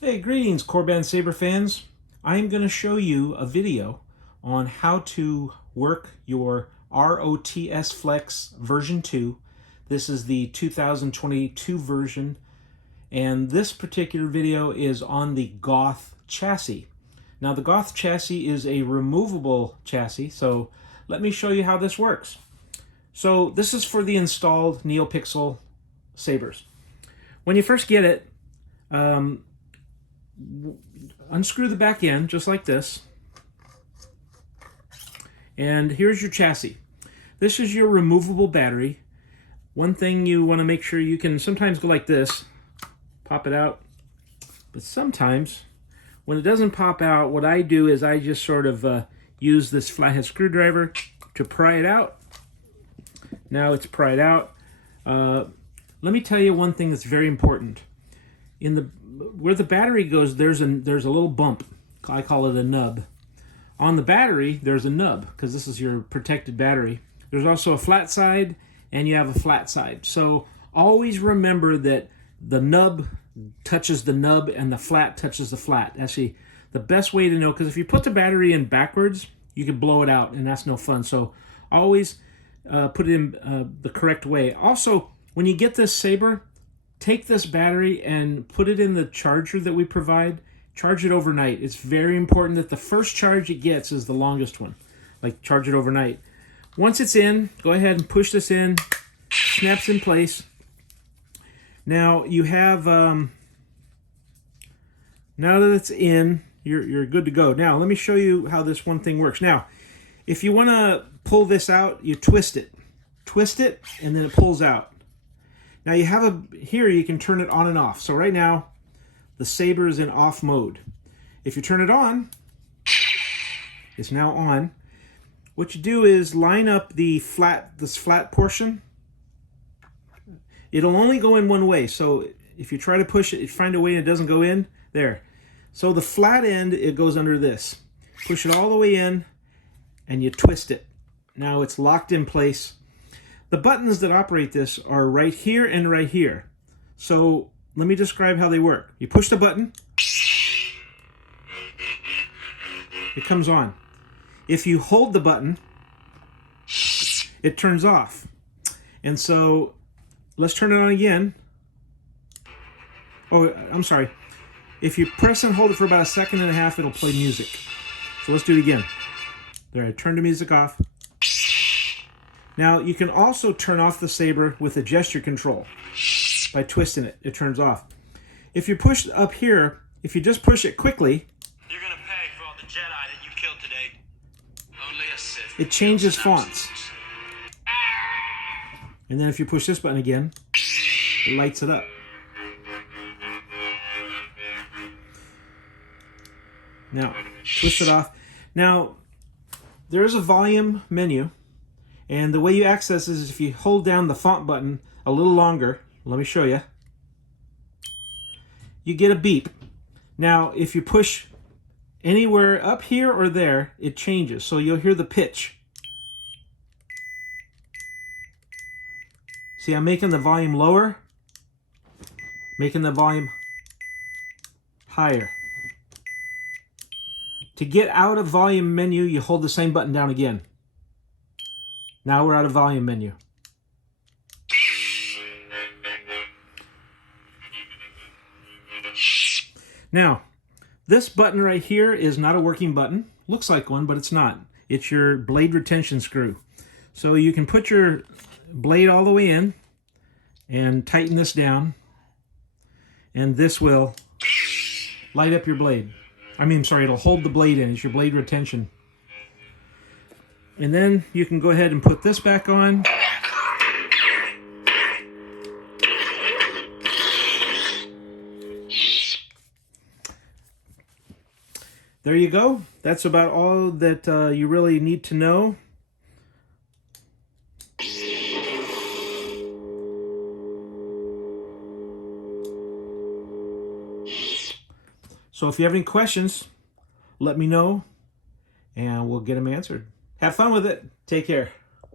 Hey, greetings Korbanth Saber fans. I am going to show you a video on how to work your ROTS Flex version 2. This is the 2022 version, and this particular video is on the Goth chassis. Now the Goth chassis is a removable chassis, so let me show you how this works. So this is for the installed N-Pixel Sabers. When you first get it, unscrew the back end just like this, and here's your chassis. This is your removable battery. One thing you want to make sure you can sometimes go like this, pop it out, but sometimes when it doesn't pop out, what I do is I just sort of use this flathead screwdriver to pry it out. Now it's pried out. Let me tell you one thing that's very important. Where the battery goes, there's a little bump. I call it a nub. On the battery, there's a nub because this is your protected battery. There's also a flat side, and you have a flat side. So always remember that the nub touches the nub and the flat touches the flat. Actually, the best way to know, because if you put the battery in backwards, you could blow it out, and that's no fun. So always put it in the correct way. Also, when you get this Saber, take this battery and put it in the charger that we provide. Charge it overnight. It's very important that the first charge it gets is the longest one. Like, charge it overnight. Once it's in, go ahead and push this in. Snaps in place. Now you have, now that it's in, you're good to go. Now let me show you how this one thing works. Now, if you want to pull this out, you twist it. Twist it, and then it pulls out. Now you have here you can turn it on and off. So right now, the Saber is in off mode. If you turn it on, it's now on. What you do is line up this flat portion. It'll only go in one way. So if you try to push it, you find a way and it doesn't go in, there. So the flat end, it goes under this. Push it all the way in, and you twist it. Now it's locked in place. The buttons that operate this are right here and right here. So let me describe how they work. You push the button, it comes on. If you hold the button, it turns off. And so let's turn it on again. Oh, I'm sorry. If you press and hold it for about 1.5 seconds, it'll play music. So let's do it again. There, I turned the music off. Now, you can also turn off the Saber with a gesture control. By twisting it, it turns off. If you push up here, if you just push it quickly, you're gonna pay for all the Jedi that you killed today. Only a Sith. It changes fonts. And then if you push this button again, it lights it up. Now, twist it off. Now, there is a volume menu. And the way you access this is if you hold down the font button a little longer. Let me show you. You get a beep. Now, if you push anywhere up here or there, it changes. So you'll hear the pitch. See, I'm making the volume lower, making the volume higher. To get out of volume menu, you hold the same button down again. Now we're out of volume menu. Now, this button right here is not a working button. Looks like one, but it's not. It's your blade retention screw. So you can put your blade all the way in and tighten this down, and this will light up your blade. It'll hold the blade in. It's your blade retention. And then you can go ahead and put this back on. There you go. That's about all that you really need to know. So if you have any questions, let me know, and we'll get them answered. Have fun with it. Take care.